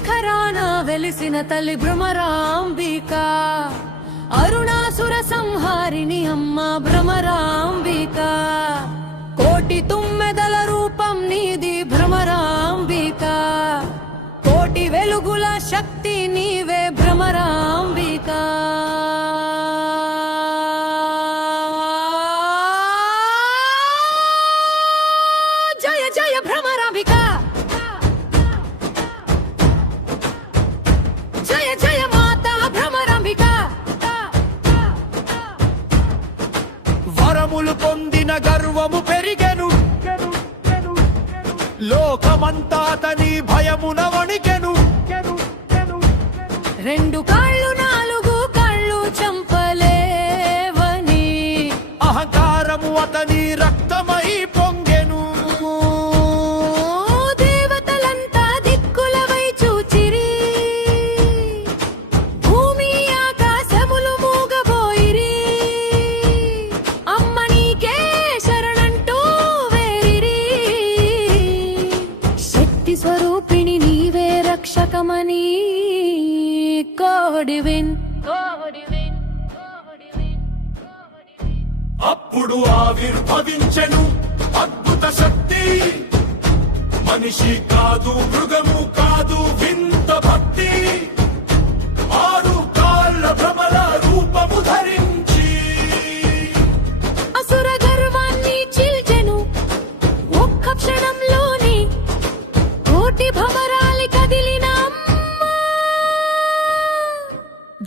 శిఖరాన వెలిసిన తల్లి భ్రమరాంబిక, అరుణాసుర సంహారిణి అమ్మ భ్రమరాంబిక, కోటి తుమ్మెదల రూపం నీది భ్రమరాంబిక, కోటి వెలుగుల శక్తి నీవే భ్రమరాంబిక. జయ జయ భ్రమరాంబిక, జయ జయ మాతా భ్రమరాంబిక. వరములు పొందిన గర్వము పెరిగెను, లోకమంతా తని భయమున వణికెను. రెండు కాళ్ళు నాలుగు కళ్ళు చంపలేవని అహంకారము అతని రక్తమై పొంగెను. దేవతలంతా దిక్కులవై చూచిరి, భూమి ఆకాశములు మూగబోయిరి, అమ్మ నీకే శరణంటూ వేరిరి. శక్తి స్వరూపిణి నీవే రక్షకమని కోడివిన్. అప్పుడు ఆవిర్భవించెను అద్భుత శక్తి, మనిషి కాదు మృగము కాదు వింత భక్తి, ఆరు కాళ్ళ భ్రమల రూపము ధరించి అసుర గర్వాన్ని చీల్చెను ఒక్క క్షణంలోని, కోటి భమరాలి కదిలిన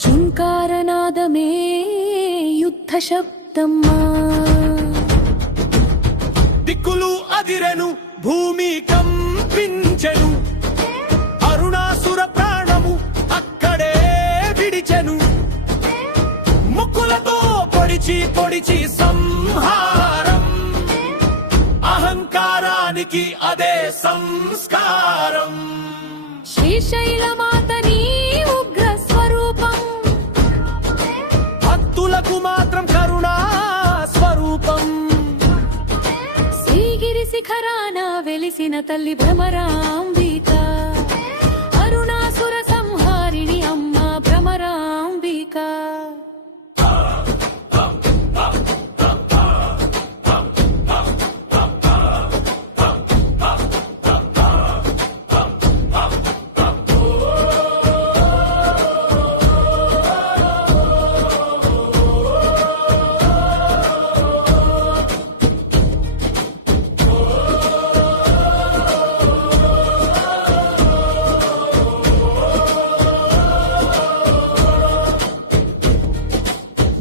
జుంకారనాదమే యుద్ధ శబ్దమ్మా. దిక్కులు అదిరెను భూమి కంపించెను, అరుణాసుర ప్రాణము అక్కడే విడిచెను. ముక్కులతో పొడిచి పొడిచి సంహారం, అహంకారానికి అదే సంస్కారం. శ్రీశైలమాత నీ ఉగ్ర స్వరూపం, భక్తులకు మాత్రం కరుణా స్వరూపం. శ్రీగిరి శిఖరాన వెలిసిన తల్లి భ్రమరాంబిక, అరుణాసుర సంహారిణి అమ్మ భ్రమరాంబిక.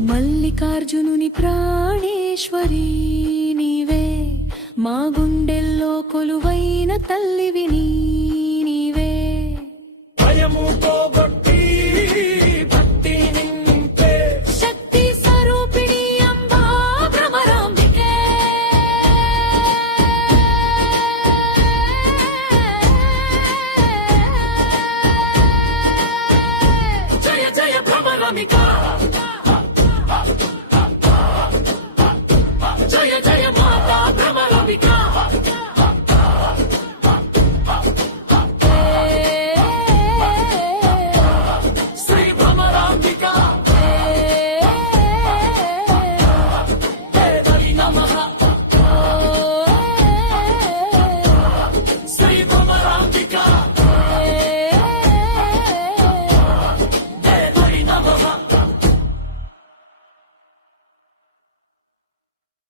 మల్లికార్జునుని ప్రాణేశ్వరి నీవే, మా గుండెల్లో కొలువైన తల్లివి నీవే. భయము పోగొ